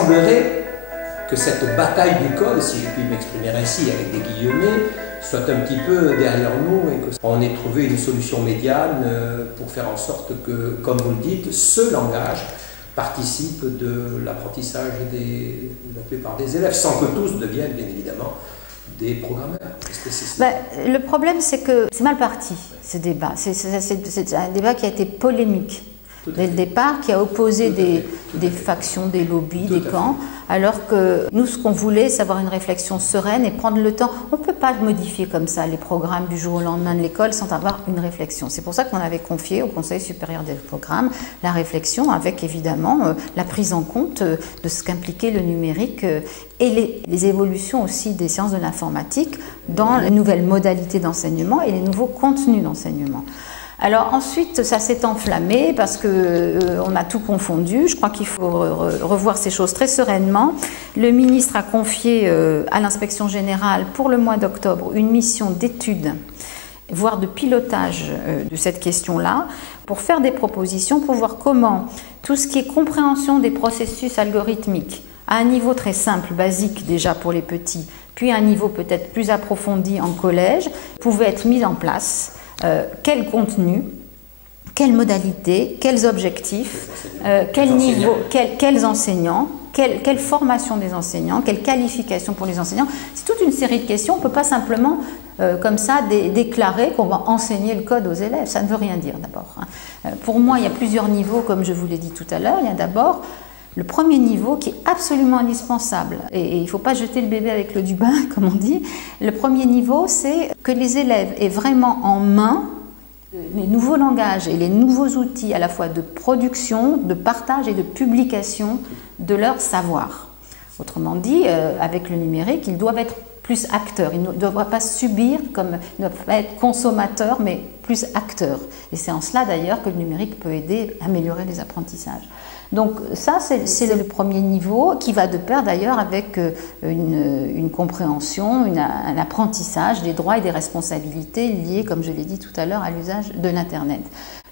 semblerait que cette bataille du code, si je puis m'exprimer ainsi avec des guillemets, soit un petit peu derrière nous et qu'on ait trouvé une solution médiane pour faire en sorte que, comme vous le dites, ce langage participe de l'apprentissage de la plupart des élèves, sans que tous deviennent bien évidemment des programmeurs. Le problème, c'est que c'est mal parti, ce débat. C'est un débat qui a été polémique dès le départ, qui a opposé des factions, des lobbies, des camps, alors que nous, ce qu'on voulait, c'est avoir une réflexion sereine et prendre le temps. On ne peut pas modifier comme ça les programmes du jour au lendemain de l'école sans avoir une réflexion. C'est pour ça qu'on avait confié au Conseil supérieur des programmes la réflexion avec évidemment la prise en compte de ce qu'impliquait le numérique et les évolutions aussi des sciences de l'informatique dans les nouvelles modalités d'enseignement et les nouveaux contenus d'enseignement. Alors ensuite, ça s'est enflammé parce qu'on a tout confondu. Je crois qu'il faut revoir ces choses très sereinement. Le ministre a confié à l'inspection générale pour le mois d'octobre une mission d'étude, voire de pilotage de cette question-là, pour faire des propositions, pour voir comment tout ce qui est compréhension des processus algorithmiques, à un niveau très simple, basique déjà pour les petits, puis à un niveau peut-être plus approfondi en collège, pouvait être mis en place. Quel contenu, quelles modalités, quels objectifs, quel niveau, quels enseignants, quelle formation des enseignants, quelle qualification pour les enseignants. C'est toute une série de questions. On ne peut pas simplement, comme ça, déclarer qu'on va enseigner le code aux élèves. Ça ne veut rien dire d'abord. Pour moi, il y a plusieurs niveaux, comme je vous l'ai dit tout à l'heure. Il y a d'abord le premier niveau qui est absolument indispensable, et il ne faut pas jeter le bébé avec l'eau du bain, comme on dit. Le premier niveau, c'est que les élèves aient vraiment en main les nouveaux langages et les nouveaux outils à la fois de production, de partage et de publication de leur savoir. Autrement dit, avec le numérique, ils doivent être plus acteurs. Ils ne doivent pas subir, ils ne doivent pas être consommateurs, mais plus acteurs. Et c'est en cela d'ailleurs que le numérique peut aider à améliorer les apprentissages. Donc ça, c'est le premier niveau qui va de pair d'ailleurs avec une compréhension, un apprentissage des droits et des responsabilités liés, comme je l'ai dit tout à l'heure, à l'usage de l'Internet.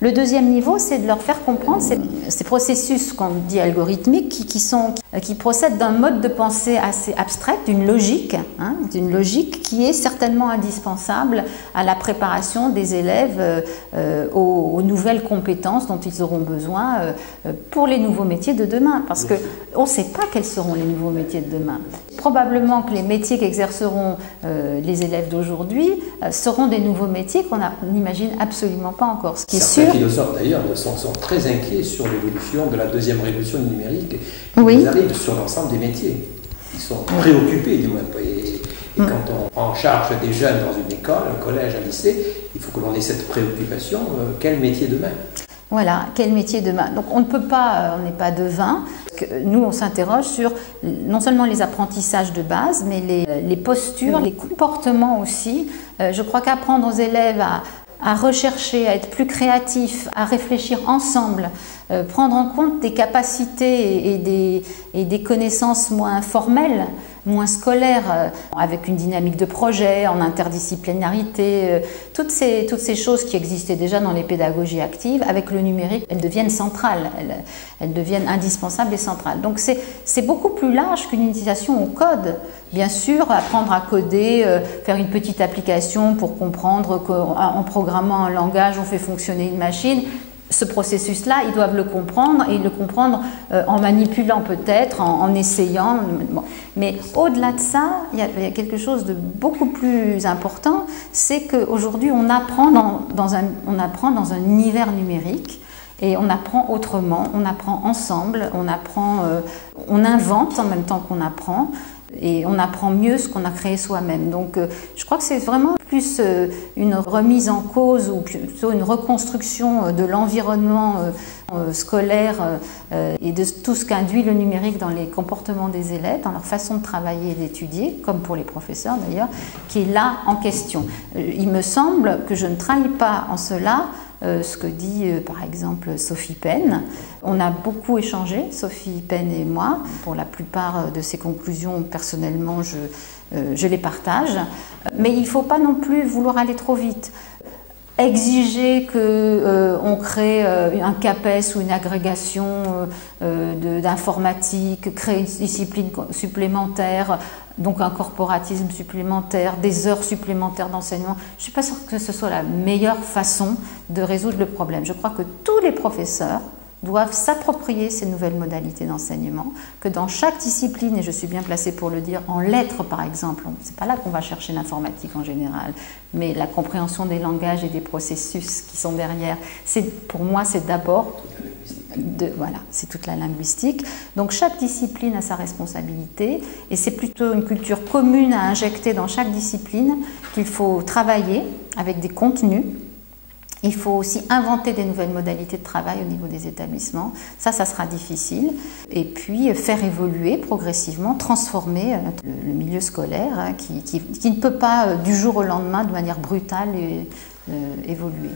Le deuxième niveau, c'est de leur faire comprendre ces processus qu'on dit algorithmiques qui procèdent d'un mode de pensée assez abstrait, d'une logique qui est certainement indispensable à la préparation des élèves aux nouvelles compétences dont ils auront besoin pour les nouveaux métiers de demain. Parce qu'on ne sait pas quels seront les nouveaux métiers de demain. Probablement que les métiers qu'exerceront les élèves d'aujourd'hui seront des nouveaux métiers qu'on n'imagine absolument pas encore. Ce qui est sûr. Les philosophes d'ailleurs sont très inquiets sur l'évolution de la deuxième révolution numérique qui nous arrive sur l'ensemble des métiers. Ils sont préoccupés du moins. Et quand on prend en charge des jeunes dans une école, un collège, un lycée, il faut que l'on ait cette préoccupation. Quel métier demain ? Voilà, quel métier demain? Donc on ne peut pas, on n'est pas devin. Nous, on s'interroge sur non seulement les apprentissages de base, mais les postures, les comportements aussi. Je crois qu'apprendre aux élèves à rechercher, à être plus créatifs, à réfléchir ensemble, prendre en compte des capacités et des connaissances moins formelles, moins scolaires, avec une dynamique de projet, en interdisciplinarité, toutes ces choses qui existaient déjà dans les pédagogies actives, avec le numérique, elles deviennent centrales, elles deviennent indispensables et centrales. Donc c'est beaucoup plus large qu'une initiation au code. Bien sûr, apprendre à coder, faire une petite application pour comprendre qu'en programmant un langage, on fait fonctionner une machine. Ce processus-là, ils doivent le comprendre, et le comprendre en manipulant peut-être, en essayant. Mais au-delà de ça, il y a quelque chose de beaucoup plus important, c'est qu'aujourd'hui, on apprend dans un univers numérique, et on apprend autrement, on apprend ensemble, on invente en même temps qu'on apprend, et on apprend mieux ce qu'on a créé soi-même. Donc je crois que c'est vraiment plus une remise en cause ou plutôt une reconstruction de l'environnement scolaire et de tout ce qu'induit le numérique dans les comportements des élèves, dans leur façon de travailler et d'étudier, comme pour les professeurs d'ailleurs, qui est là en question. Il me semble que je ne trahis pas en cela ce que dit par exemple Sophie Penn. On a beaucoup échangé, Sophie Penn et moi. Pour la plupart de ses conclusions, personnellement, je les partage. Mais il ne faut pas non plus vouloir aller trop vite. exiger qu'on crée un CAPES ou une agrégation d'informatique, créer une discipline supplémentaire, donc un corporatisme supplémentaire, des heures supplémentaires d'enseignement. Je ne suis pas sûre que ce soit la meilleure façon de résoudre le problème. Je crois que tous les professeurs doivent s'approprier ces nouvelles modalités d'enseignement, que dans chaque discipline, et je suis bien placée pour le dire, en lettres par exemple, c'est pas là qu'on va chercher l'informatique en général, mais la compréhension des langages et des processus qui sont derrière, pour moi c'est d'abord, voilà, c'est toute la linguistique. Donc chaque discipline a sa responsabilité et c'est plutôt une culture commune à injecter dans chaque discipline qu'il faut travailler avec des contenus. Il faut aussi inventer des nouvelles modalités de travail au niveau des établissements. Ça sera difficile. Et puis faire évoluer progressivement, transformer le milieu scolaire qui ne peut pas du jour au lendemain, de manière brutale, évoluer.